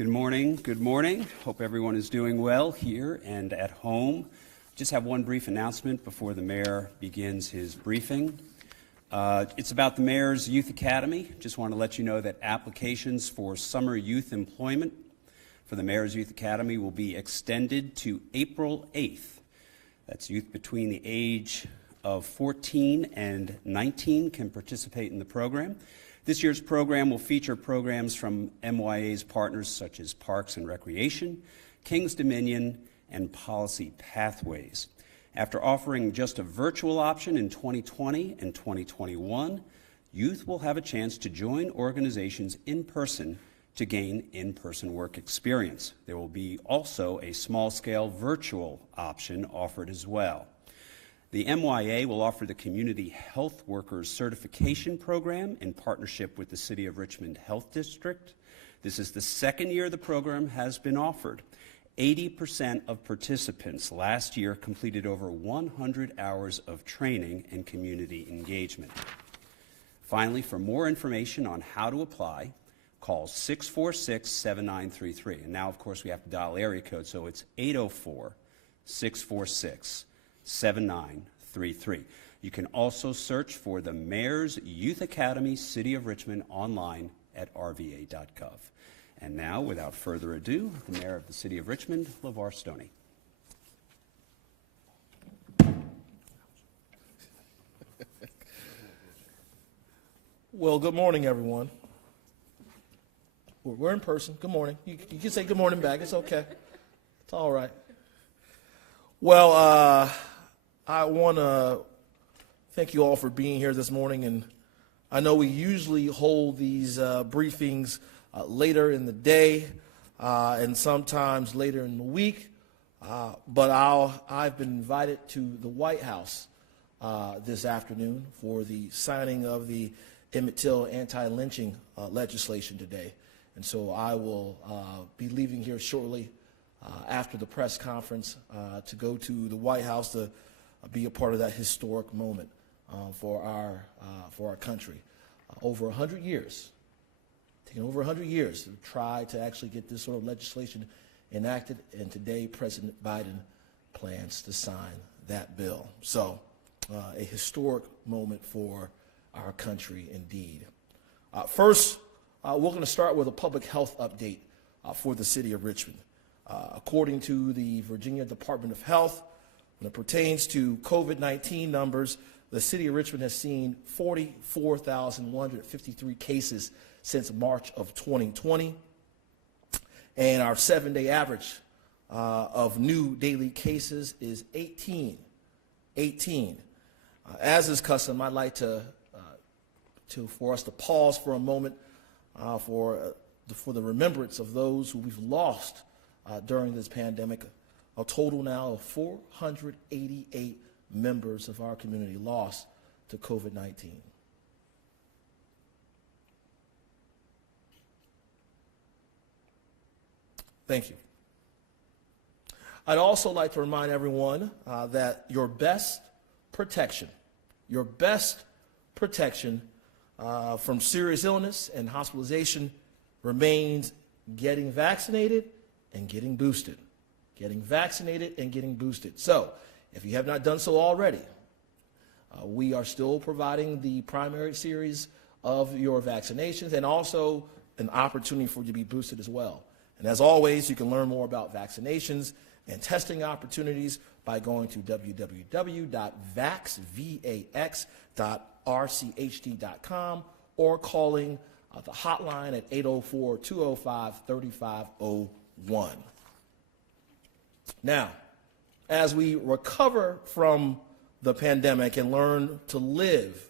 Good morning. Good morning. Hope everyone is doing well here and at home. Just have one brief announcement before the mayor begins his briefing. It's about the Mayor's Youth Academy. Just want to let you know that applications for summer youth employment for the Mayor's Youth Academy will be extended to April 8th. That's youth between the age of 14 and 19 can participate in the program. This year's program will feature programs from MYA's partners such as Parks and Recreation, King's Dominion, and Policy Pathways. After offering just a virtual option in 2020 and 2021, youth will have a chance to join organizations in person to gain in-person work experience. There will be also a small-scale virtual option offered as well. The MYA will offer the Community Health Workers Certification Program in partnership with the City of Richmond Health District. This is the second year the program has been offered. 80% of participants last year completed over 100 hours of training and community engagement. Finally, for more information on how to apply, call 646-7933. And now, of course, we have to dial area code, so it's 804-646-7933. You can also search for the Mayor's Youth Academy, City of Richmond online at rva.gov. And now, without further ado, the Mayor of the City of Richmond, LeVar Stoney. Well, good morning, everyone. We're in person. Good morning. You can say good morning back. It's okay. It's all right. Well, I want to thank you all for being here this morning. And I know we usually hold these briefings later in the day and sometimes later in the week. But I've been invited to the White House this afternoon for the signing of the Emmett Till anti-lynching legislation today. And so I will be leaving here shortly after the press conference to go to the White House to be a part of that historic moment for our country. Over 100 years, taken over 100 years to try to actually get this sort of legislation enacted, and today President Biden plans to sign that bill. So a historic moment for our country indeed. First, we're going to start with a public health update for the City of Richmond. According to the Virginia Department of Health, when it pertains to COVID-19 numbers, the City of Richmond has seen 44,153 cases since March of 2020, and our 7-day average of new daily cases is 18. As is custom, I'd like for us to pause for a moment for the remembrance of those who we've lost during this pandemic. A total now of 488 members of our community lost to COVID-19. Thank you. I'd also like to remind everyone that your best protection from serious illness and hospitalization remains getting vaccinated and getting boosted. Getting vaccinated and getting boosted. So, if you have not done so already, we are still providing the primary series of your vaccinations and also an opportunity for you to be boosted as well. And as always, you can learn more about vaccinations and testing opportunities by going to www.vaxvax.rchd.com or calling the hotline at 804-205-3501. Now, as we recover from the pandemic and learn to live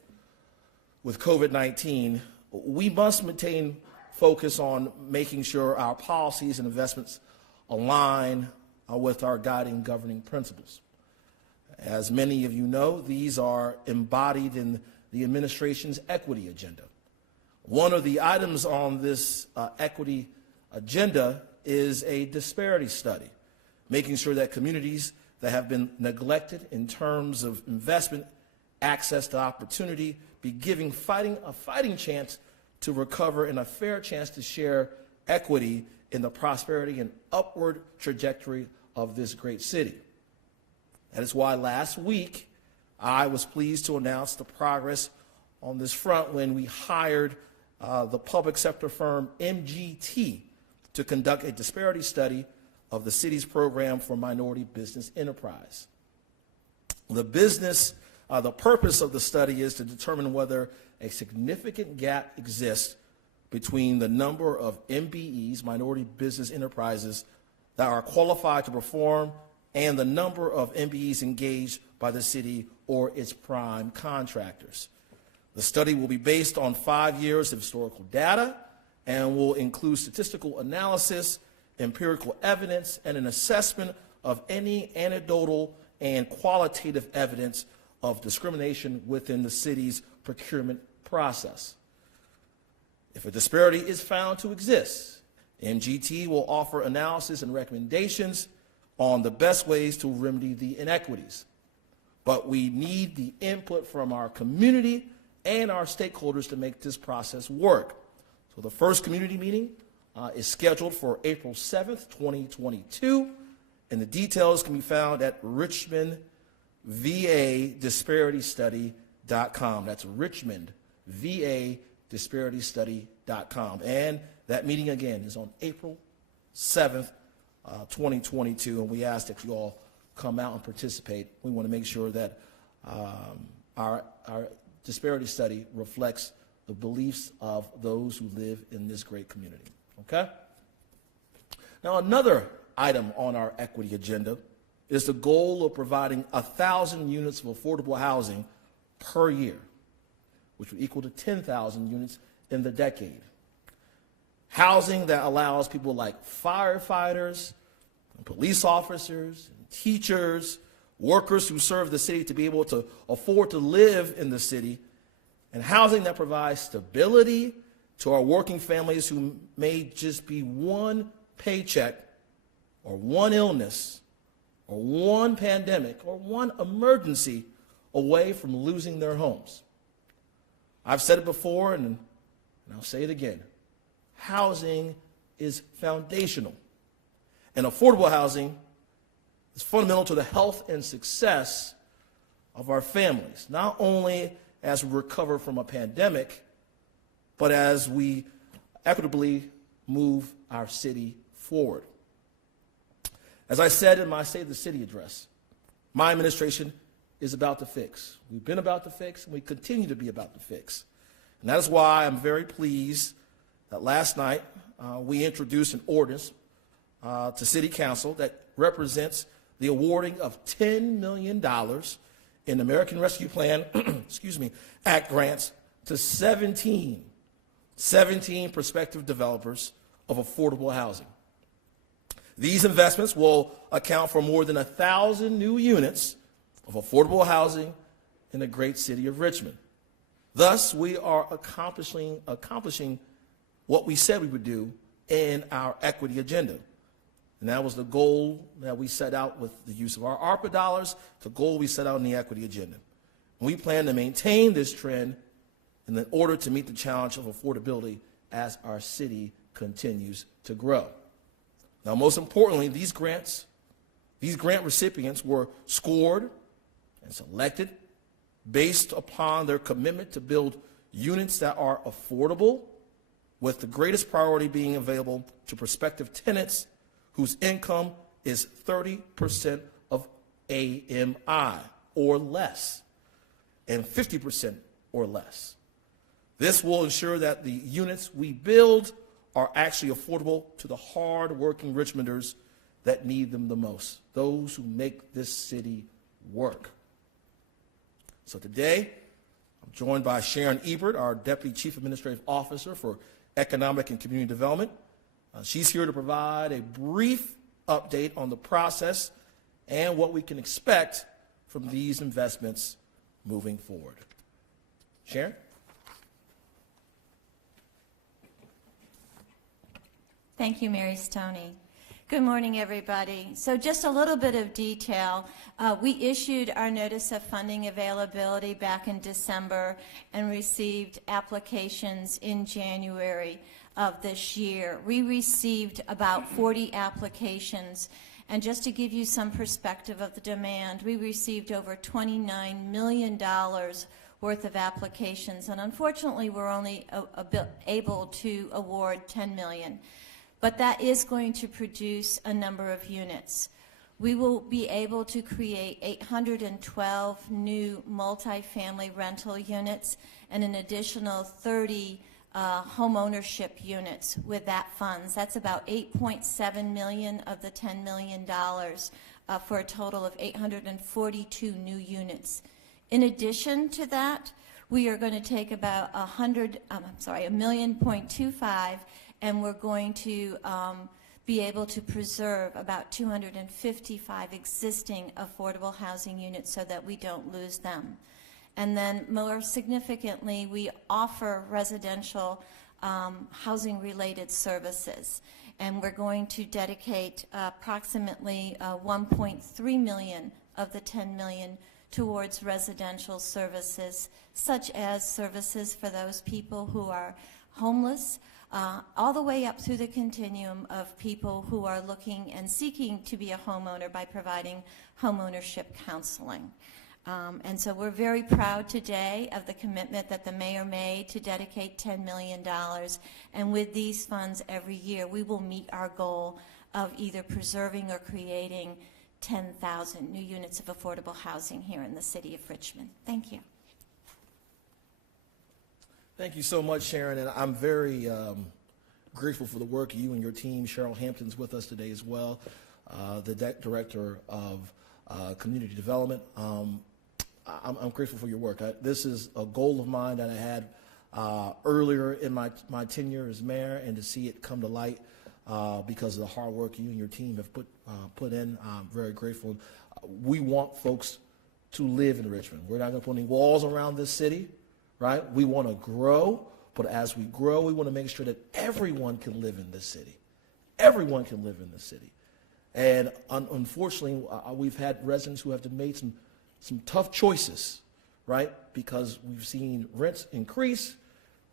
with COVID-19, we must maintain focus on making sure our policies and investments align with our guiding governing principles. As many of you know, these are embodied in the administration's equity agenda. One of the items on this equity agenda is a disparity study, making sure that communities that have been neglected in terms of investment, access to opportunity, be giving a fighting chance to recover and a fair chance to share equity in the prosperity and upward trajectory of this great city. That is why last week I was pleased to announce the progress on this front when we hired the public sector firm MGT to conduct a disparity study of the city's program for minority business enterprise. The purpose of the study is to determine whether a significant gap exists between the number of MBEs, minority business enterprises, that are qualified to perform and the number of MBEs engaged by the city or its prime contractors. The study will be based on 5 years of historical data and will include statistical analysis, empirical evidence, and an assessment of any anecdotal and qualitative evidence of discrimination within the city's procurement process. If a disparity is found to exist, MGT will offer analysis and recommendations on the best ways to remedy the inequities. But we need the input from our community and our stakeholders to make this process work. So the first community meeting is scheduled for April 7th, 2022, and the details can be found at Richmond VA DisparityStudy.com. That's Richmond VA DisparityStudy.com. And that meeting again is on April 7th, 2022, and we ask that you all come out and participate. We want to make sure that our disparity study reflects the beliefs of those who live in this great community. Okay? Now, another item on our equity agenda is the goal of providing 1,000 units of affordable housing per year, which would equal to 10,000 units in the decade. Housing that allows people like firefighters, and police officers, and teachers, workers who serve the city to be able to afford to live in the city, and housing that provides stability to our working families who may just be one paycheck or one illness or one pandemic or one emergency away from losing their homes. I've said it before and I'll say it again. Housing is foundational, and affordable housing is fundamental to the health and success of our families, not only as we recover from a pandemic, but as we equitably move our city forward. As I said in my State of the City address, my administration is about to fix. We've been about to fix, and we continue to be about to fix. And that is why I'm very pleased that last night we introduced an ordinance to City Council that represents the awarding of $10 million in American Rescue Plan Act grants to 17 prospective developers of affordable housing. These investments will account for more than 1,000 new units of affordable housing in the great city of Richmond. Thus, we are accomplishing what we said we would do in our equity agenda. And that was the goal that we set out with the use of our ARPA dollars, the goal we set out in the equity agenda. And we plan to maintain this trend in order to meet the challenge of affordability as our city continues to grow. Now, most importantly, these grant recipients were scored and selected based upon their commitment to build units that are affordable, with the greatest priority being available to prospective tenants whose income is 30% of AMI or less, and 50% or less. This will ensure that the units we build are actually affordable to the hard-working Richmonders that need them the most, those who make this city work. So today, I'm joined by Sharon Ebert, our Deputy Chief Administrative Officer for Economic and Community Development. She's here to provide a brief update on the process and what we can expect from these investments moving forward. Sharon? Thank you, Mary Stoney. Good morning, everybody. So just a little bit of detail. We issued our notice of funding availability back in December and received applications in January of this year. We received about 40 applications. And just to give you some perspective of the demand, we received over $29 million worth of applications. And unfortunately, we're only able to award $10 million. But that is going to produce a number of units. We will be able to create 812 new multifamily rental units and an additional 30 home ownership units with that funds. That's about $8.7 million of the $10 million for a total of 842 new units. In addition to that, we are going to take about $1.25 million, and we're going to be able to preserve about 255 existing affordable housing units so that we don't lose them. And then more significantly, we offer residential housing-related services. And we're going to dedicate approximately $1.3 million of the $10 million towards residential services, such as services for those people who are homeless, all the way up through the continuum of people who are looking and seeking to be a homeowner by providing homeownership counseling. And so we're very proud today of the commitment that the mayor made to dedicate $10 million. And with these funds every year, we will meet our goal of either preserving or creating 10,000 new units of affordable housing here in the city of Richmond. Thank you. Thank you so much, Sharon, and I'm very grateful for the work you and your team. Cheryl Hampton's with us today as well, the Director of Community Development. I'm grateful for your work. This is a goal of mine that I had earlier in my tenure as mayor, and to see it come to light because of the hard work you and your team have put in, I'm very grateful. We want folks to live in Richmond. We're not going to put any walls around this city. Right? We want to grow, but as we grow, we want to make sure that everyone can live in this city. Everyone can live in this city. And unfortunately, we've had residents who have made some tough choices, right? Because we've seen rents increase,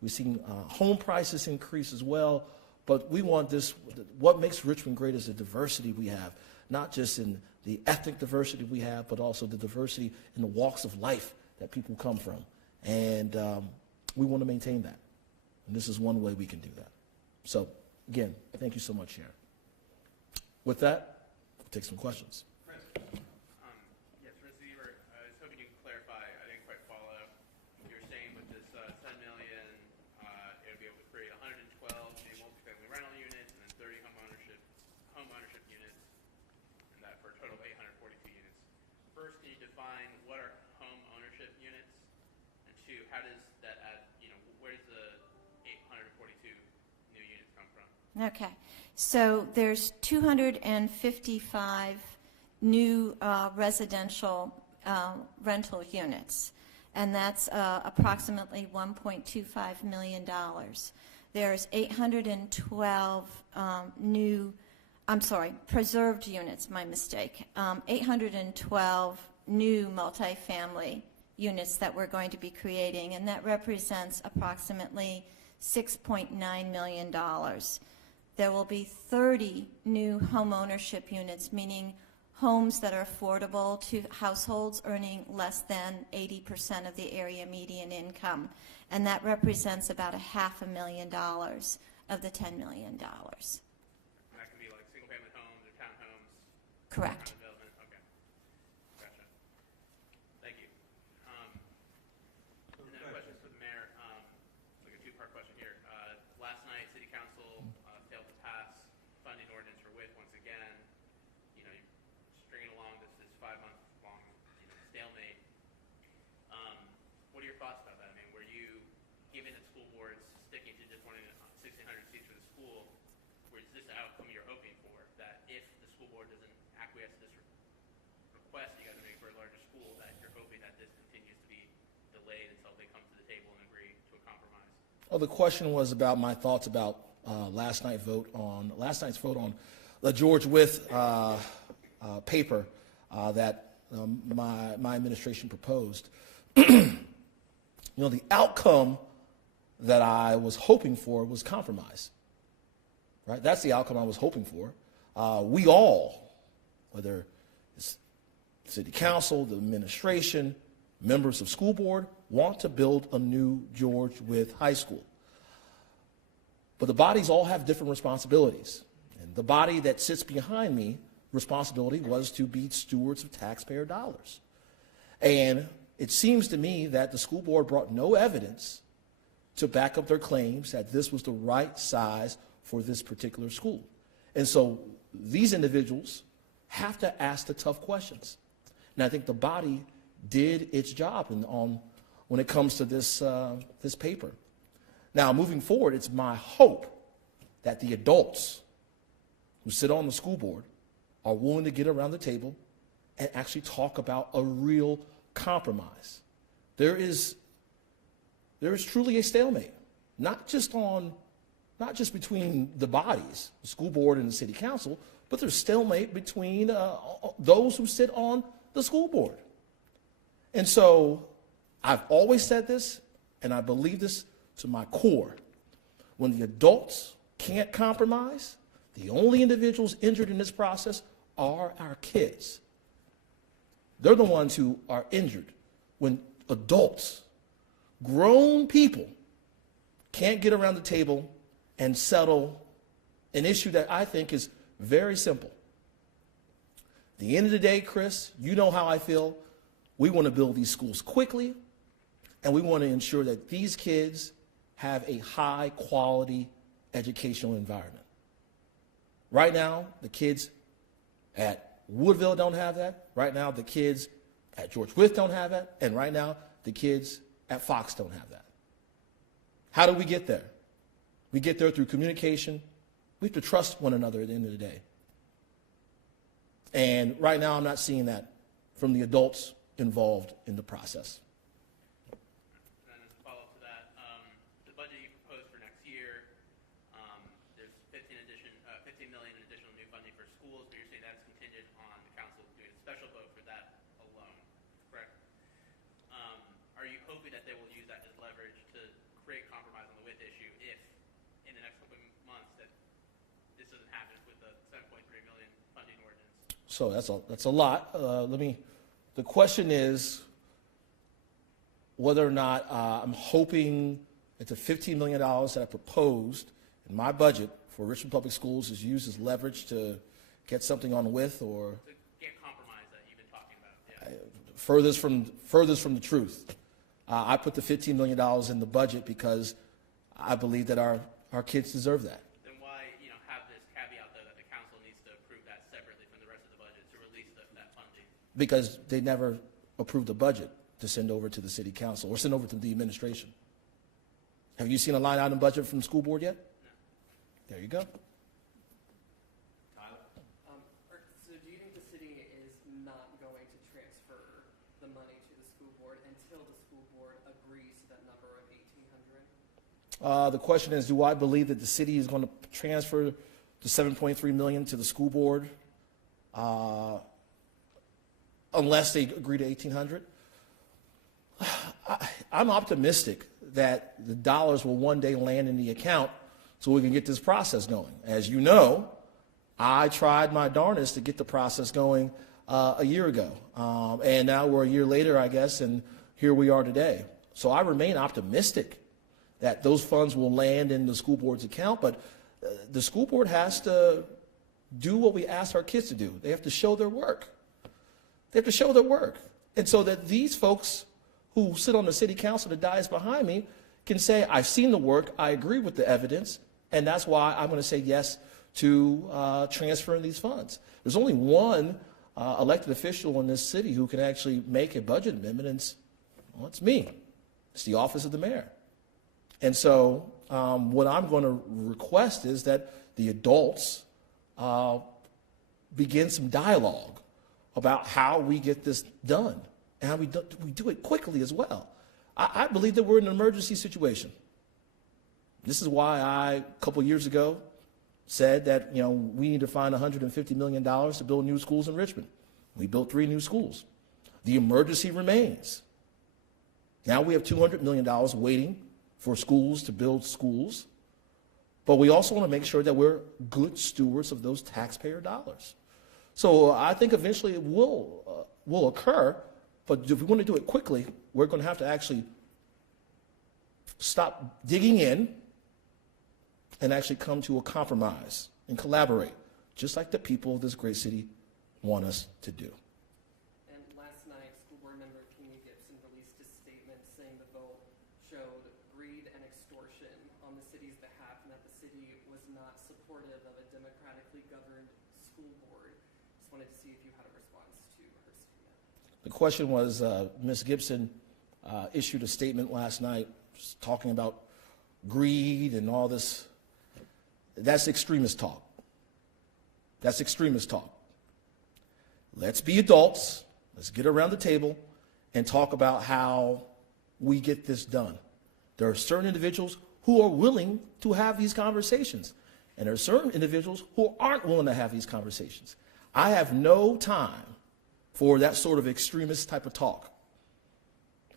we've seen home prices increase as well, but we want this, what makes Richmond great is the diversity we have, not just in the ethnic diversity we have, but also the diversity in the walks of life that people come from. And we want to maintain that. And this is one way we can do that. So, again, thank you so much, Sharon. With that, we'll take some questions. Chris, yes, Chris Weaver, I was hoping you could clarify. I didn't quite follow. You were saying with this $10 million, it would be able to create 112 new multifamily rental units and then 30 home ownership units, and that for a total of 842 units. First, can you define what are home ownership units? And two, how does that add, where does the 842 new units come from? Okay. So there's 255 new residential rental units, and that's approximately $1.25 million. There's 812 preserved units, my mistake, 812 new multifamily units that we're going to be creating, and that represents approximately $6.9 million. There will be 30 new home ownership units, meaning homes that are affordable to households earning less than 80% of the area median income, and that represents about $500,000 of the $10 million. And that can be like single-family homes or townhomes? Correct. Okay. Gotcha. Thank you. And then a question for the mayor, like a two-part question here. Last night, City Council failed to pass funding ordinance for WIC once again. You're stringing along this 5-month-long stalemate. What are your thoughts about that? I mean, were you giving the school boards sticking to just wanting 1,600 seats for the school? Or is this the outcome you're hoping for? That if the school board doesn't acquiesce to this request you guys are making for a larger school, that you're hoping that this continues to be delayed until they come to the table and agree to a compromise? Well, the question was about my thoughts about last night's vote on the George Wythe paper that my administration proposed. You know, the outcome that I was hoping for was compromise. Right? That's the outcome I was hoping for. We all, whether it's city council, the administration, members of school board, want to build a new George Wythe High School. But the bodies all have different responsibilities. And the body that sits behind me, responsibility was to be stewards of taxpayer dollars. And it seems to me that the school board brought no evidence to back up their claims that this was the right size for this particular school. And so these individuals have to ask the tough questions. And I think the body did its job when it comes to this paper. Now, moving forward, it's my hope that the adults who sit on the school board are willing to get around the table and actually talk about a real compromise. There is truly a stalemate, not just between the bodies, the school board and the city council, but there's stalemate between those who sit on the school board. And so I've always said this, and I believe this to my core. When the adults can't compromise, the only individuals injured in this process are our kids. They're the ones who are injured when adults, grown people, can't get around the table and settle an issue that I think is very simple. At the end of the day, Chris, you know how I feel. We want to build these schools quickly, and we want to ensure that these kids have a high-quality educational environment. Right now, the kids at Woodville don't have that. Right now, the kids at George Wythe don't have that. And right now, the kids at Fox don't have that. How do we get there? We get there through communication. We have to trust one another at the end of the day. And right now, I'm not seeing that from the adults involved in the process. And as a follow-up to that, the budget you proposed for next year, there's $15 million in additional new funding for schools, but you're saying that's contingent on the council doing a special vote for that alone, correct? Are you hoping that they will use that as leverage to create compromise on the WIT issue if, in the next couple of months, that this doesn't happen with the $7.3 million funding ordinance? So that's a lot. The question is whether or not I'm hoping that the $15 million that I proposed in my budget for Richmond Public Schools is used as leverage to get something on with, or To get compromise that you've been talking about, yeah. furthest from the truth. I put the $15 million in the budget because I believe that our kids deserve that. Then why, have this caveat, though, that the council needs to approve that separately from the rest of the budget to release that funding? Because they never approved a budget to send over to the city council or send over to the administration. Have you seen a line item budget from the school board yet? No. There you go. So do you think the city is not going to transfer the money to the school board until the school board agrees to that number of $1,800? The question is, do I believe that the city is going to transfer the $7.3 million to the school board unless they agree to $1,800? I'm optimistic that the dollars will one day land in the account so we can get this process going. As you know, I tried my darndest to get the process going a year ago. And now we're a year later, I guess, and here we are today. So I remain optimistic that those funds will land in the school board's account, but the school board has to do what we asked our kids to do. They have to show their work. They have to show their work. And so that these folks who sit on the city council, the dais behind me, can say, I've seen the work, I agree with the evidence, and that's why I'm going to say yes to transferring these funds. There's only one elected official in this city who can actually make a budget amendment, and it's me. It's the office of the mayor. And so what I'm going to request is that the adults begin some dialogue about how we get this done and how we do it quickly as well. I believe that we're in an emergency situation. This is why a couple years ago, said that, we need to find $150 million to build new schools in Richmond. We built 3 new schools. The emergency remains. Now we have $200 million waiting for schools to build schools. But we also want to make sure that we're good stewards of those taxpayer dollars. So I think eventually it will occur, but if we want to do it quickly, we're going to have to actually stop digging in and actually come to a compromise and collaborate, just like the people of this great city want us to do. And last night, school board member King Gibson released a statement saying the vote showed greed and extortion on the city's behalf and that the city was not supportive of a democratically governed school board. Just wanted to see if you had a response to her statement. The question was, Ms. Gibson issued a statement last night talking about greed and all this. That's extremist talk. That's extremist talk. Let's be adults. Let's get around the table and talk about how we get this done. There are certain individuals who are willing to have these conversations, and there are certain individuals who aren't willing to have these conversations. I have no time for that sort of extremist type of talk.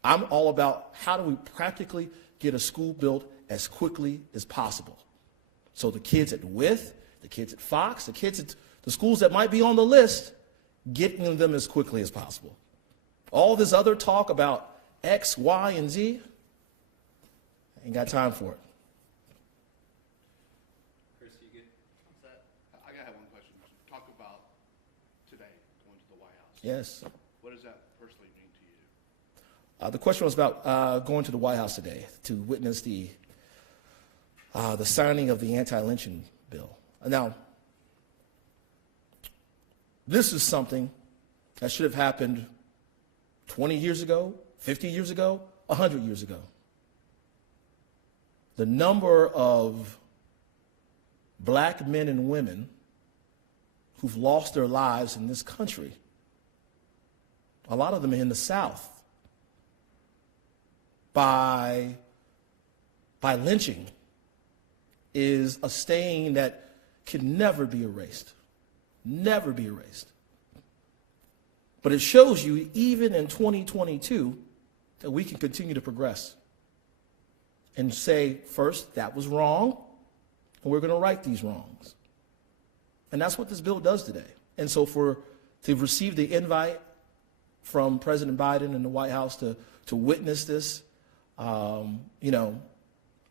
I'm all about how do we practically get a school built as quickly as possible. So the kids at WITH, the kids at Fox, the kids at the schools that might be on the list, getting them as quickly as possible. All this other talk about X, Y, and Z, I ain't got time for it. Chris, you good? I gotta have one question. Talk about today going to the White House. Yes. What does that personally mean to you? The question was about going to the White House today to witness the signing of the anti-lynching bill. Now, this is something that should have happened 20 years ago, 50 years ago, 100 years ago. The number of black men and women who've lost their lives in this country, a lot of them in the South, by lynching, is a stain that can never be erased. Never be erased. But it shows you, even in 2022, that we can continue to progress and say, first, that was wrong, and we're going to right these wrongs. And that's what this bill does today. And so to receive the invite from President Biden and the White House to witness this, I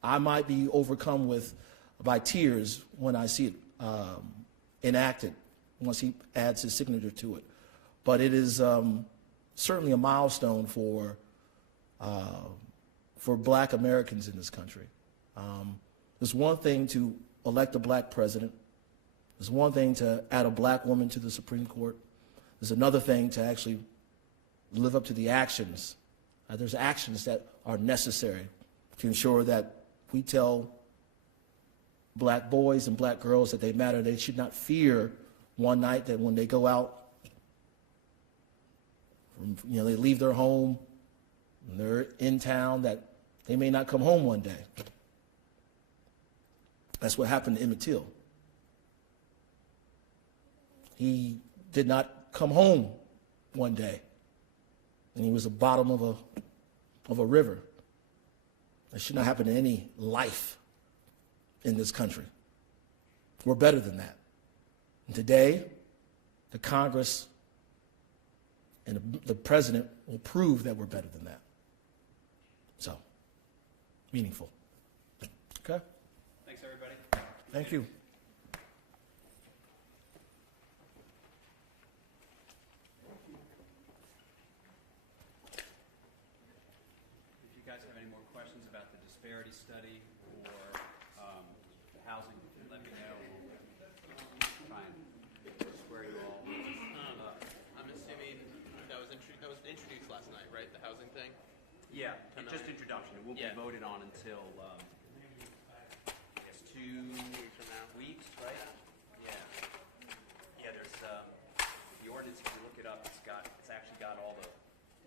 might be overcome by tears when I see it enacted, once he adds his signature to it. But it is certainly a milestone for black Americans in this country. There's one thing to elect a black president. There's one thing to add a black woman to the Supreme Court. There's another thing to actually live up to the actions. There's actions that are necessary to ensure that we tell black boys and black girls that they matter. They should not fear one night that when they go out, they leave their home, and they're in town, that they may not come home one day. That's what happened to Emmett Till. He did not come home one day, and he was the bottom of a river. That should not happen to any life in this country. We're better than that. And today, the Congress and the president will prove that we're better than that. So, meaningful. Okay? Thanks, everybody. Thank you. If you guys have any more questions about the disparity study or the housing, let me know. Try and square you all. I'm assuming that was introduced last night, right? The housing thing? Yeah, just introduction. It won't be Yeah. voted on until, I guess, 2 Weeks from now. weeks, right? Yeah. Yeah, there's the ordinance, if you look it up, it's actually got all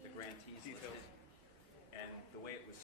the grantees listed.